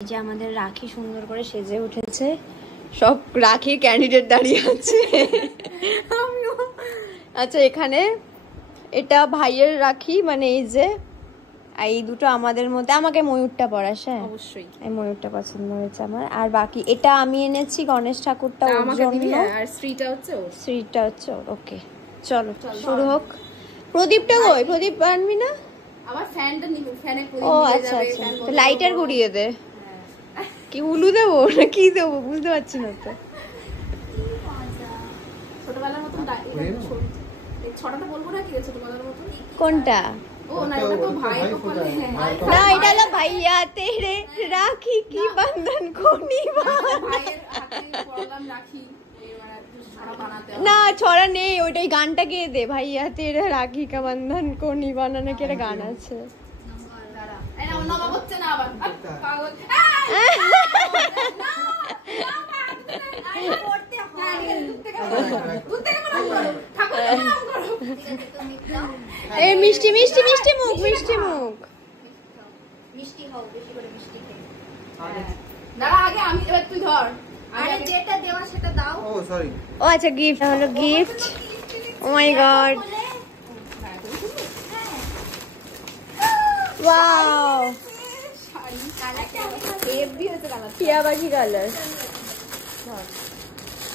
যে আমাদের রাখি সুন্দর করে সেজে উঠেছে, সব রাখির ক্যান্ডিডেট দাঁড়িয়ে আছে। আমিও। আচ্ছা, এখানে এটা ভাইয়ের রাখি, মানে এই যে এই দুটো আমাদের মধ্যে। আমাকে ময়ূরটা পরাস? হ্যাঁ অবশ্যই, এই ময়ূরটা পছন্দ হয়েছে আমার। আর বাকি এটা আমি এনেছি গণেশ ঠাকুরটা ওর জন্য, আর শ্রীটা হচ্ছে ওর। শ্রীটা হচ্ছে ওর। ওকে চলো শুরু হোক। প্রদীপটা কই? প্রদীপ আনবি না? আবার ফ্যানটা নিবি, ফ্যানে প্রদীপ ও নিয়ে আচ্ছা যাবে, আচ্ছা, ফ্যান তো বন্ধ লাইটার করবো। গড়িয়ে দে। কি উলু দেবো না কি দেবো বুঝতে পারছি না তো। ছোটবেলার মতন এই ছটাটা বলবো না কি রে ছোটবেলার মতন? কোনটা? ও না, এটা তো ভাই কপালে। না এটা হলো ভাইয়া তেরে রাখি কি বন্ধন কো নিভানা। ভাইয়ের হাতে পরালাম রাখি, এবার ছড়া বানাতে হবে। না ছড়া নেই, ওইটাই গানটা গেয়ে দে, ভাইয়া তেরে রাখি কা বন্ধন কো নিভানা নাকি একটা গান আছে। এই না অন্য বাবা হচ্ছে না আবার পাগল। এই মিষ্টি মিষ্টি মিষ্টি মুখ, মিষ্টি মুখ। মিষ্টি খাও, বেশি করে মিষ্টি খেয়ে। দাঁড়া আগে আমি, এবার তুই ধর। আরে যেটা দেওয়া সেটা দাও। ও সরি। ও আচ্ছা গিফট হলো, গিফট। ও মাই গড, ওয়াও। টিয়া পাখি কালার।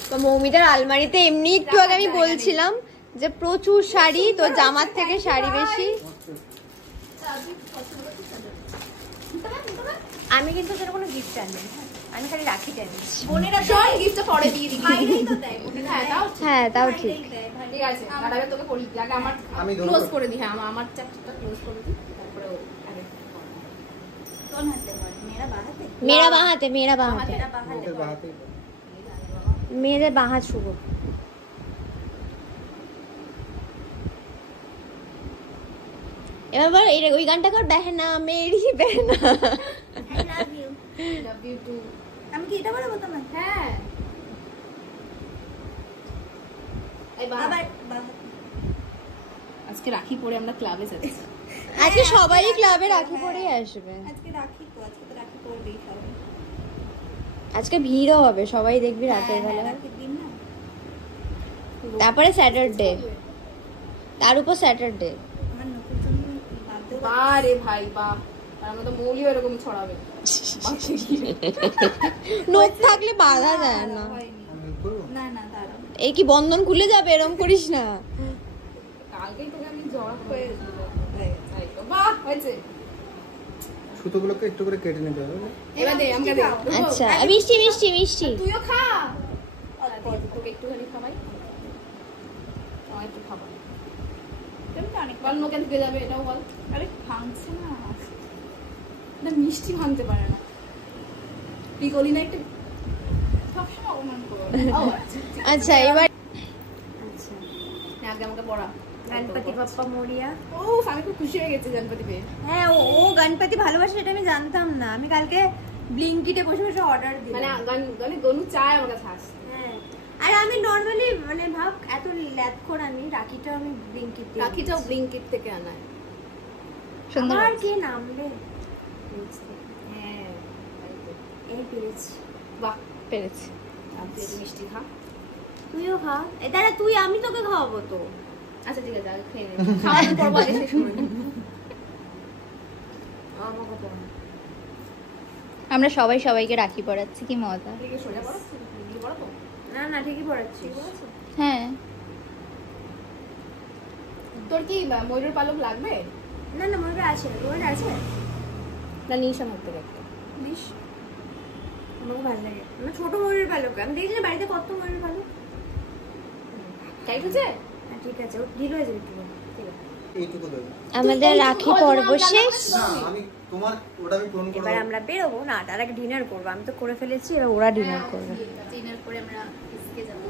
তো মৌমিতার আলমারিতে এমনি একটু আগে আমি বলছিলাম যে প্রচুর শাড়ি, তো জামার থেকে শাড়ি বেশি। আমি কিন্তু সেটা কোনো গিফট আনি, আমি খালি রাখিটা এনেছি। বোনেরা শোন, গিফটটা পরে দিয়ে দিবি। ভাইরাই তো দেয়, বোনেরা হ্যাঁ তাও ঠিক। হ্যাঁ তাও ঠিক। ঠিক আছে, আগে তোকে পড়ি, আগে আমার আমি ধরবো। ক্লোজ করে দি। হ্যাঁ আমার চ্যাপ্টারটা ক্লোজ করে দি, তারপরে ও আগে কোন হাতে বল? মেরা বাহাতে? মেরা বাহাতে, মেরা বাহাতে, মেরা বাহাতে ওকে বল। বাহাতে। মেয়েদের বাহাত শুভ। এবার ওই গানটা কর, বেহনা মেরি বেহনা। I love you. Love you too. আমি কি এটা বলবো তোমায়? হ্যাঁ এই বাবা, আবার বাহাতে। আজকে রাখি পরে আমরা ক্লাবে যাচ্ছি। আজকে সবাই ক্লাবে রাখি পরেই আসবে। আজকে রাখি তো, আজকে তো রাখি পরবেই সবাই। আজকে ভিড়ও হবে, সবাই দেখবি রাতের হ্যাঁ, বেলা। রাখির দিন না? তারপরে স্যাটারডে, তার উপর স্যাটারডে। আমার নকুল জন্য বাধ্য বাহ রে ভাই বাহ, আর আমরা তো মৌলিও এরকম ছড়াবে। নোট থাকলে বাধা যায় না। হয়নি। আমি করব। না না দাঁড়াও। এই কি বন্ধন খুলে যাবে? এরকম করিস না। কালকেই তোকে আমি জড়া হয়ে তাই তো, বাহ হয়েছে। সুতোগুলোকে একটু করে কেটে নিতে হবে। এবার দে আমাকে দে। আচ্ছা মিষ্টি মিষ্টি মিষ্টি। তুইও খা। তোকে একটুখানি খাওয়াই, আমার একটু খাবার। তুমি তো অনেক বল নোকে ঢুকে যাবে, এটাও বল। আরে ভাঙছে না। না মিষ্টি ভাঙতে পারে না। তুই গলি না একটু, সবসময় অপমান করো। ও আচ্ছা আচ্ছা এবার আচ্ছা, আগে আমাকে পড়া। গণপতি বাপ্পা মোরিয়া। ও আমি খুব খুশি হয়ে গেছি গণপতি পেয়ে। হ্যাঁ ও গণপতি ভালোবাসে, এটা আমি জানতাম না। আমি কালকে ব্লিঙ্কিটে বসে বসে অর্ডার দিই, মানে মানে গনু চায় আমার কাছে আসে। হ্যাঁ। আর আমি নরমালি মানে ভাব এত ল্যাদ করে আমি রাখিটা আমি ব্লিঙ্কিট দিই। রাখিটাও ব্লিঙ্কিট থেকে আনায়। সুন্দর। আর কি নাম রে? হ্যাঁ এই পেরেছি। বাহ পেরেছি। আপনি মিষ্টি খা। তুইও খা। এ দাঁড়া তুই, আমি তোকে খাওয়াবো তো। আচ্ছা ঠিক আছে, আগে খেয়ে নে। খাওয়ানোর পর আগে শেষ করে নি। আমাকে পড়া। আমরা সবাই সবাইকে রাখি পরাচ্ছি, কি মজা। এদিকে সোজা করো, এদিকে করো তো। না না ঠিকই পড়াচ্ছি। হ্যাঁ তোর কি ময়ূরের পালক লাগবে? না না মনে আছে, তোমার আছে? না নিস আমার থেকে একটা। বেশ আমাকে ভালো লাগে। আমার ছোট ময়ূরের পালক, আমি দেখছি না বাড়িতে কত ময়ূরের পালক। তাই বুঝে? হ্যাঁ ঠিক আছে, ও ঢিল হয়ে যাবে একটু। এইটুকু দেবে। আমাদের রাখি পর্ব শেষ। না আমি তোমার ওটা আমি পূরণ করব। এবার আমরা বেরোবো না, তার আগে ডিনার করবো। আমি তো করে ফেলেছি, এবার ওরা ডিনার করবে। ডিনার করে আমরা ইসকে যাবো।